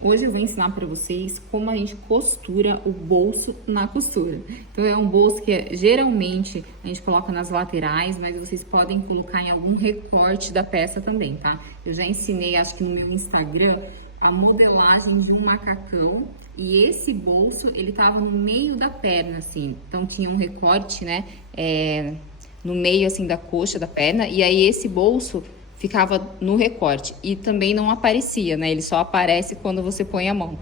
Hoje eu vou ensinar para vocês como a gente costura o bolso na costura. Então é um bolso que geralmente a gente coloca nas laterais, mas vocês podem colocar em algum recorte da peça também, tá? Eu já ensinei, acho que no meu Instagram, a modelagem de um macacão e esse bolso, ele tava no meio da perna, assim. Então tinha um recorte, né, no meio, assim, da coxa da perna, e aí esse bolso ficava no recorte e também não aparecia, né? Ele só aparece quando você põe a mão.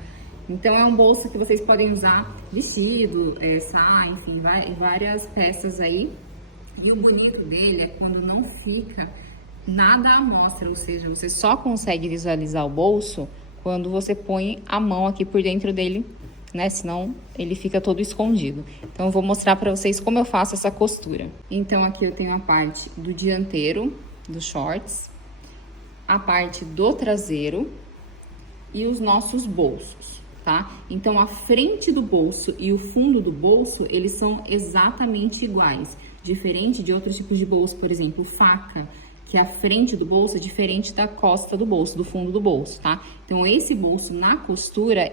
Então é um bolso que vocês podem usar vestido, saia, enfim, várias peças aí. E o bonito dele é quando não fica nada à mostra, ou seja, você só consegue visualizar o bolso quando você põe a mão aqui por dentro dele, né? Senão ele fica todo escondido. Então eu vou mostrar para vocês como eu faço essa costura. Então aqui eu tenho a parte do dianteiro dos shorts, a parte do traseiro e os nossos bolsos, tá? Então a frente do bolso e o fundo do bolso, eles são exatamente iguais, diferente de outros tipos de bolso, por exemplo, faca, que a frente do bolso é diferente da costa do bolso, do fundo do bolso, tá? Então esse bolso na costura,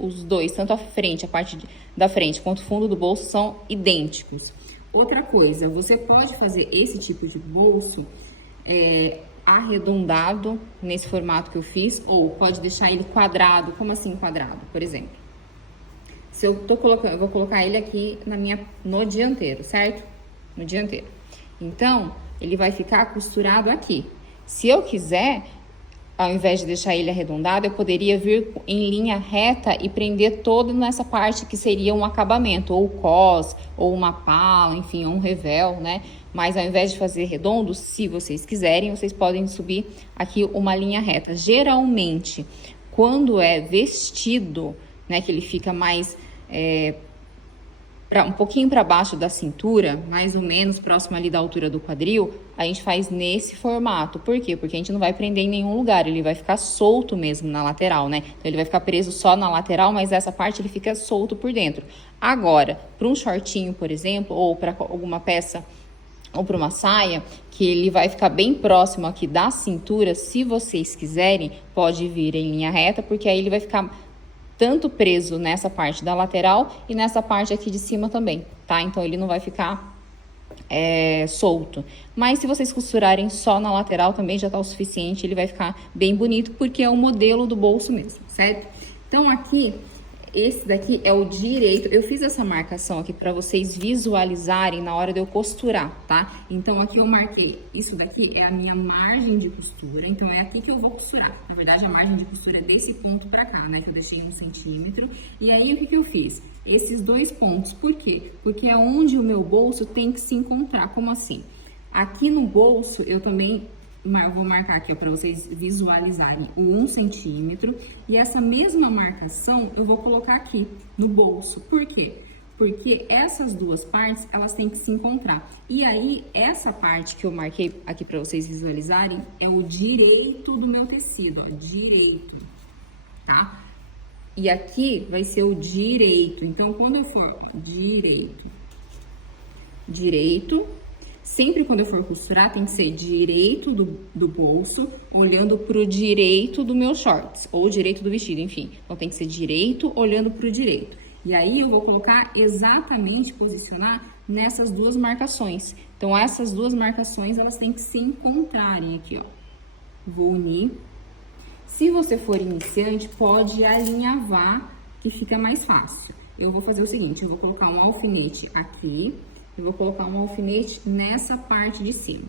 os dois, tanto a frente, a parte da frente quanto o fundo do bolso são idênticos. Outra coisa, você pode fazer esse tipo de bolso arredondado nesse formato que eu fiz, ou pode deixar ele quadrado. Como assim quadrado? Por exemplo, se eu tô colocando, eu vou colocar ele aqui no dianteiro, certo? No dianteiro. Então, ele vai ficar costurado aqui. Se eu quiser, ao invés de deixar ele arredondado, eu poderia vir em linha reta e prender todo nessa parte que seria um acabamento, ou cos, ou uma pala, enfim, um revel, né? Mas ao invés de fazer redondo, se vocês quiserem, vocês podem subir aqui uma linha reta. Geralmente, quando é vestido, né, que ele fica mais um pouquinho para baixo da cintura, mais ou menos próximo ali da altura do quadril, a gente faz nesse formato. Por quê? Porque a gente não vai prender em nenhum lugar, ele vai ficar solto mesmo na lateral, né? Então ele vai ficar preso só na lateral, mas essa parte ele fica solto por dentro. Agora, para um shortinho, por exemplo, ou para alguma peça, ou para uma saia, que ele vai ficar bem próximo aqui da cintura, se vocês quiserem, pode vir em linha reta, porque aí ele vai ficar tanto preso nessa parte da lateral e nessa parte aqui de cima também, tá? Então ele não vai ficar solto. Mas se vocês costurarem só na lateral também já tá o suficiente, ele vai ficar bem bonito, porque é o modelo do bolso mesmo, certo? Então aqui, esse daqui é o direito. Eu fiz essa marcação aqui para vocês visualizarem na hora de eu costurar, tá? Então aqui eu marquei, isso daqui é a minha margem de costura, então é aqui que eu vou costurar. Na verdade a margem de costura é desse ponto pra cá, né, que eu deixei 1 centímetro. E aí o que eu fiz? Esses 2 pontos, por quê? Porque é onde o meu bolso tem que se encontrar. Como assim? Aqui no bolso eu também vou marcar aqui, ó, para vocês visualizarem o 1 centímetro. E essa mesma marcação eu vou colocar aqui no bolso. Por quê? Porque essas duas partes, elas têm que se encontrar. E aí, essa parte que eu marquei aqui para vocês visualizarem é o direito do meu tecido, ó, direito, tá? E aqui vai ser o direito. Então, quando eu for, ó, direito, sempre quando eu for costurar, tem que ser direito do bolso, olhando pro direito do meu shorts, ou direito do vestido, enfim. Então, tem que ser direito, olhando pro direito. E aí, eu vou colocar exatamente, posicionar nessas duas marcações. Então, essas duas marcações, elas têm que se encontrarem aqui, ó. Vou unir. Se você for iniciante, pode alinhavar, que fica mais fácil. Eu vou fazer o seguinte, eu vou colocar um alfinete aqui, eu vou colocar um alfinete nessa parte de cima.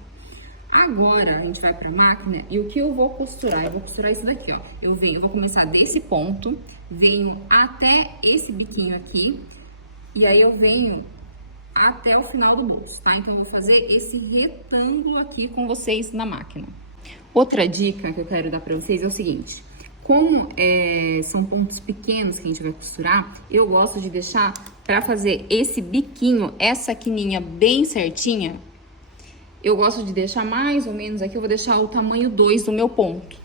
Agora, a gente vai pra máquina e o que eu vou costurar? Eu vou costurar isso daqui, ó. Eu vou começar desse ponto, venho até esse biquinho aqui, e aí eu venho até o final do bolso, tá? Então, eu vou fazer esse retângulo aqui com vocês na máquina. Outra dica que eu quero dar pra vocês é o seguinte. Como são pontos pequenos que a gente vai costurar, eu gosto de deixar, para fazer esse biquinho, essa quininha bem certinha, eu gosto de deixar mais ou menos aqui, eu vou deixar o tamanho 2 do meu ponto.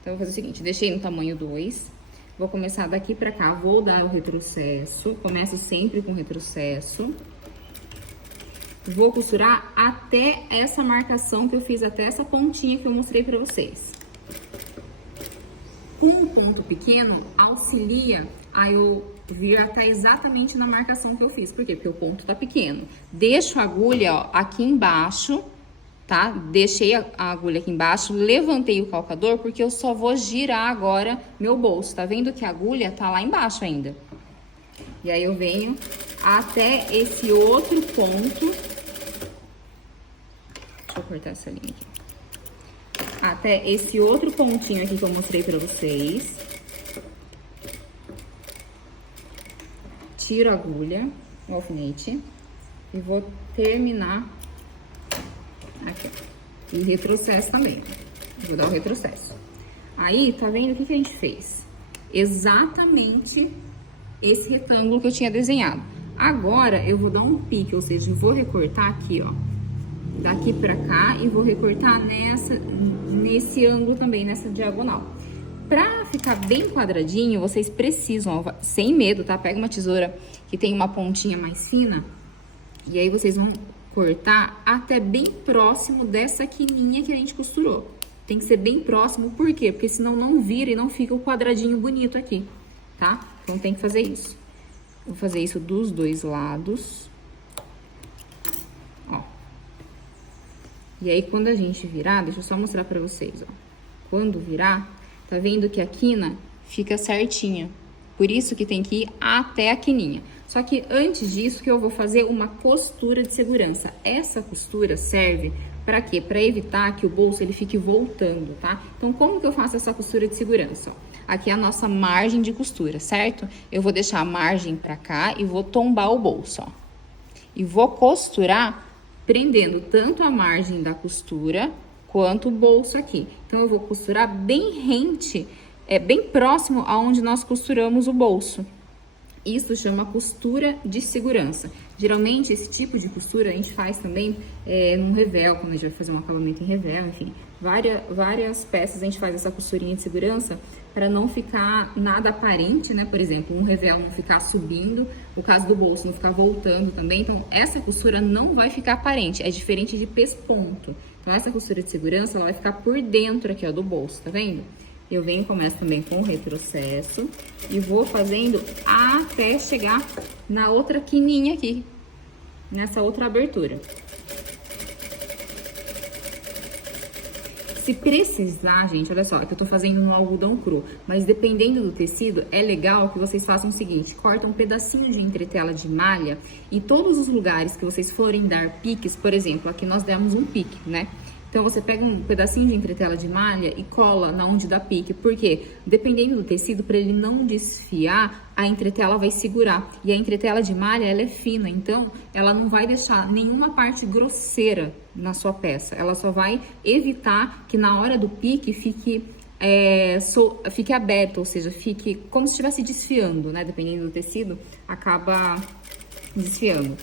Então, eu vou fazer o seguinte, deixei no tamanho 2, vou começar daqui pra cá, vou dar o retrocesso, começo sempre com retrocesso. Vou costurar até essa marcação que eu fiz, até essa pontinha que eu mostrei pra vocês. Com o ponto pequeno auxilia a eu vir até exatamente na marcação que eu fiz. Por quê? Porque o ponto tá pequeno. Deixo a agulha, ó, aqui embaixo, tá? Deixei a agulha aqui embaixo, levantei o calcador, porque eu só vou girar agora meu bolso. Tá vendo que a agulha tá lá embaixo ainda? E aí eu venho até esse outro ponto. Deixa eu cortar essa linha aqui. Até esse outro pontinho aqui que eu mostrei pra vocês. Tiro a agulha, o alfinete, e vou terminar aqui, ó. E retrocesso também. Vou dar o retrocesso. Aí, tá vendo o que a gente fez? Exatamente esse retângulo que eu tinha desenhado. Agora, eu vou dar um pique, ou seja, eu vou recortar aqui, ó. Daqui pra cá e vou recortar nesse ângulo também, nessa diagonal. Pra ficar bem quadradinho, vocês precisam, ó, sem medo, tá? Pega uma tesoura que tem uma pontinha mais fina e aí vocês vão cortar até bem próximo dessa quininha que a gente costurou. Tem que ser bem próximo, por quê? Porque senão não vira e não fica o quadradinho bonito aqui, tá? Então tem que fazer isso. Vou fazer isso dos dois lados. Ó. E aí, quando a gente virar, deixa eu só mostrar pra vocês, ó. Quando virar, tá vendo que a quina fica certinha. Por isso que tem que ir até a quininha. Só que antes disso que eu vou fazer uma costura de segurança. Essa costura serve para quê? Para evitar que o bolso ele fique voltando, tá? Então, como que eu faço essa costura de segurança? Ó, aqui é a nossa margem de costura, certo? Eu vou deixar a margem pra cá e vou tombar o bolso, ó. E vou costurar prendendo tanto a margem da costura quanto o bolso aqui. Então, eu vou costurar bem rente, bem próximo aonde nós costuramos o bolso. Isso chama costura de segurança. Geralmente, esse tipo de costura a gente faz também num revel, quando a gente vai fazer um acabamento em revel, enfim. Várias peças a gente faz essa costurinha de segurança para não ficar nada aparente, né? Por exemplo, um revel não ficar subindo, o caso do bolso não ficar voltando também. Então, essa costura não vai ficar aparente, é diferente de pesponto. Então, essa costura de segurança, ela vai ficar por dentro aqui, ó, do bolso, tá vendo? Eu venho e começo também com o retrocesso e vou fazendo até chegar na outra quininha aqui, nessa outra abertura. Se precisar, gente, olha só, é que eu tô fazendo no algodão cru, mas dependendo do tecido, é legal que vocês façam o seguinte, cortam um pedacinho de entretela de malha e todos os lugares que vocês forem dar piques, por exemplo, aqui nós demos um pique, né? Então, você pega um pedacinho de entretela de malha e cola na onde dá pique. Por quê? Dependendo do tecido, para ele não desfiar, a entretela vai segurar. E a entretela de malha, ela é fina, então ela não vai deixar nenhuma parte grosseira na sua peça. Ela só vai evitar que na hora do pique fique aberto, ou seja, fique como se estivesse desfiando, né? Dependendo do tecido, acaba desfiando.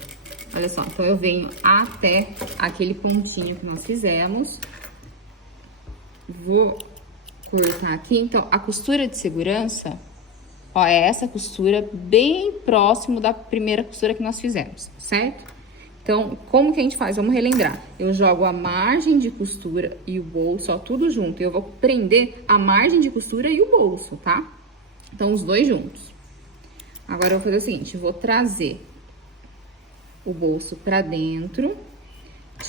Olha só, então eu venho até aquele pontinho que nós fizemos. Vou cortar aqui. Então, a costura de segurança, ó, é essa costura bem próximo da primeira costura que nós fizemos, certo? Então, como que a gente faz? Vamos relembrar. Eu jogo a margem de costura e o bolso, ó, tudo junto. Eu vou prender a margem de costura e o bolso, tá? Então, os dois juntos. Agora, eu vou fazer o seguinte, eu vou trazer o bolso pra dentro,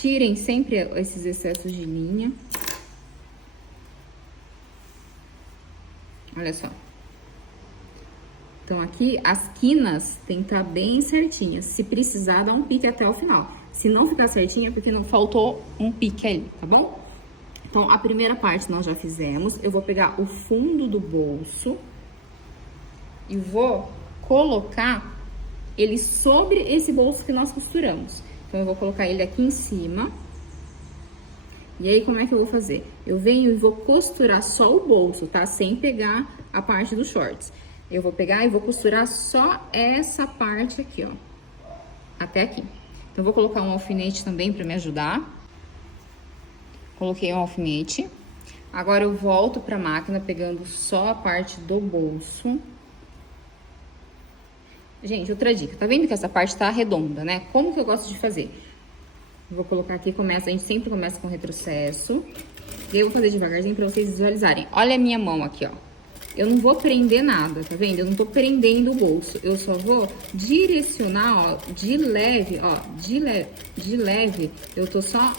tirem sempre esses excessos de linha. Olha só. Então, aqui, as quinas tem que estar bem certinhas. Se precisar, dá um pique até o final. Se não ficar certinha, é porque não faltou um pique ali, tá bom? Então, a primeira parte nós já fizemos. Eu vou pegar o fundo do bolso e vou colocar ele sobre esse bolso que nós costuramos. Então, eu vou colocar ele aqui em cima. E aí, como é que eu vou fazer? Eu venho e vou costurar só o bolso, tá? Sem pegar a parte dos shorts. Eu vou pegar e vou costurar só essa parte aqui, ó. Até aqui. Então, eu vou colocar um alfinete também pra me ajudar. Coloquei um alfinete. Agora, eu volto pra máquina pegando só a parte do bolso. Gente, outra dica, tá vendo que essa parte tá redonda, né? Como que eu gosto de fazer? Eu vou colocar aqui, a gente sempre começa com retrocesso. E eu vou fazer devagarzinho pra vocês visualizarem. Olha a minha mão aqui, ó. eu não vou prender nada, tá vendo? Eu não tô prendendo o bolso, eu só vou direcionar, ó, de leve, ó, de leve, eu tô só,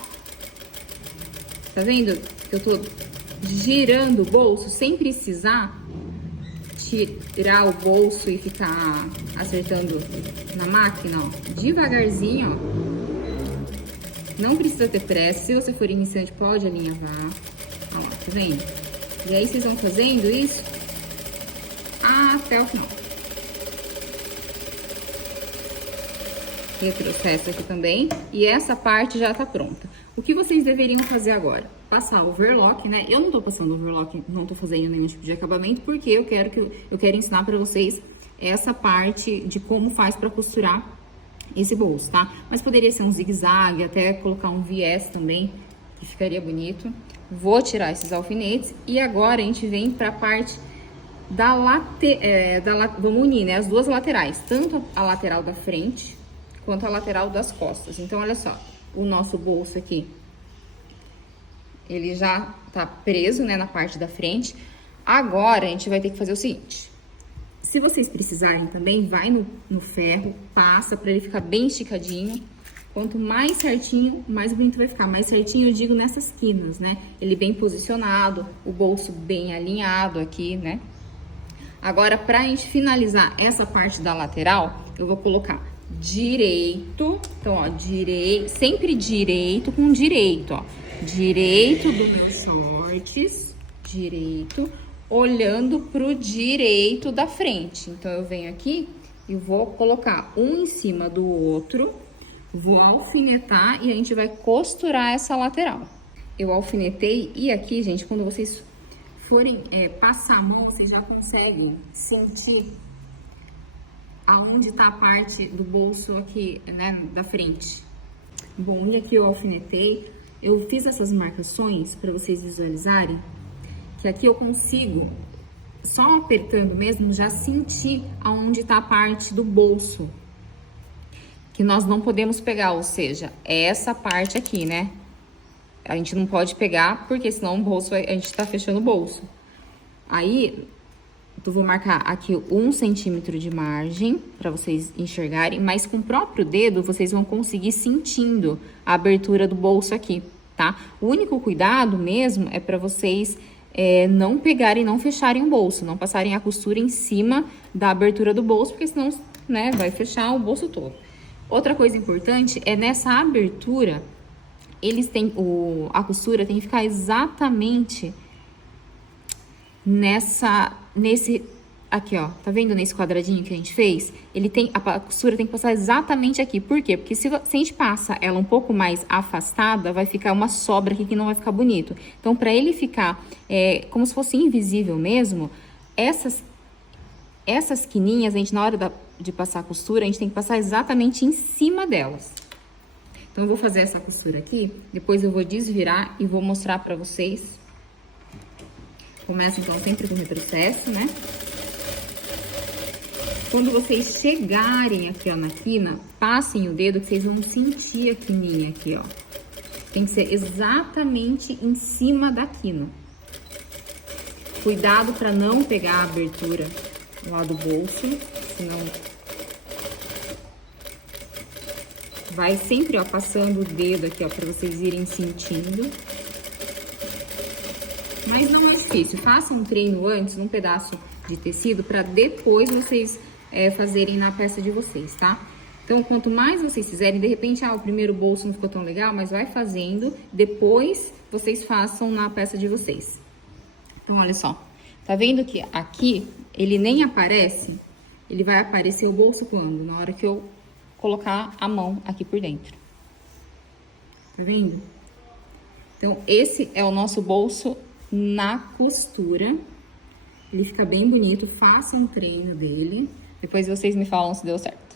tá vendo? Eu tô girando o bolso sem precisar tirar o bolso e ficar acertando na máquina, ó, devagarzinho, ó. Não precisa ter pressa, se você for iniciante pode alinhavar, ó lá, tá vendo? E aí vocês vão fazendo isso até o final. Retrocesso aqui também, e essa parte já tá pronta. O que vocês deveriam fazer agora? Passar overlock, né? Eu não tô passando overlock, não tô fazendo nenhum tipo de acabamento, porque eu quero ensinar pra vocês essa parte de como faz pra costurar esse bolso, tá? Mas poderia ser um zigue-zague, até colocar um viés também, que ficaria bonito. Vou tirar esses alfinetes e agora a gente vem pra parte vamos unir, né, as duas laterais, tanto a lateral da frente quanto a lateral das costas. Então, olha só, o nosso bolso aqui, ele já tá preso, né, na parte da frente. Agora, a gente vai ter que fazer o seguinte, se vocês precisarem também, vai no ferro, passa pra ele ficar bem esticadinho. Quanto mais certinho, mais bonito vai ficar. Mais certinho, eu digo nessas quinas, né, ele bem posicionado, o bolso bem alinhado aqui, né. Agora, pra gente finalizar essa parte da lateral, eu vou colocar direito, então, ó, sempre direito com direito, ó. Direito do meu shorts, direito, olhando pro direito da frente. Então, eu venho aqui e vou colocar um em cima do outro, vou alfinetar e a gente vai costurar essa lateral. Eu alfinetei e aqui, gente, quando vocês forem passar a mão, vocês já conseguem sentir aonde tá a parte do bolso aqui, né, da frente. Bom, e aqui eu alfinetei, eu fiz essas marcações para vocês visualizarem, que aqui eu consigo, só apertando mesmo, já sentir aonde tá a parte do bolso, que nós não podemos pegar, ou seja, é essa parte aqui, né? A gente não pode pegar, porque senão o bolso, a gente tá fechando o bolso. Aí, eu vou marcar aqui 1 centímetro de margem, pra vocês enxergarem, mas com o próprio dedo, vocês vão conseguir sentindo a abertura do bolso aqui, tá? O único cuidado mesmo é pra vocês não pegarem, não fecharem o bolso, não passarem a costura em cima da abertura do bolso, porque senão, né, vai fechar o bolso todo. Outra coisa importante é nessa abertura, a costura tem que ficar exatamente aqui, ó, tá vendo nesse quadradinho que a gente fez? A costura tem que passar exatamente aqui. Por quê? Porque se a gente passa ela um pouco mais afastada, vai ficar uma sobra aqui que não vai ficar bonito. Então, pra ele ficar como se fosse invisível mesmo, essas quininhas, a gente, na hora de passar a costura, a gente tem que passar exatamente em cima delas. Então, eu vou fazer essa costura aqui, depois eu vou desvirar e vou mostrar pra vocês. Começa, então, sempre com retrocesso, né? Quando vocês chegarem aqui, ó, na quina, passem o dedo que vocês vão sentir a quininha aqui, ó. Tem que ser exatamente em cima da quina. Cuidado pra não pegar a abertura lá do bolso, senão... Vai sempre, ó, passando o dedo aqui, ó, pra vocês irem sentindo. Mas não é difícil. Façam um treino antes, num pedaço de tecido, pra depois vocês fazerem na peça de vocês, tá? Então, quanto mais vocês fizerem, de repente, o primeiro bolso não ficou tão legal, mas vai fazendo, depois vocês façam na peça de vocês. Então, olha só. Tá vendo que aqui, ele nem aparece? Ele vai aparecer o bolso quando? Na hora que eu colocar a mão aqui por dentro. Tá vendo? Então, esse é o nosso bolso na costura. Ele fica bem bonito, façam um treino dele. Depois vocês me falam se deu certo.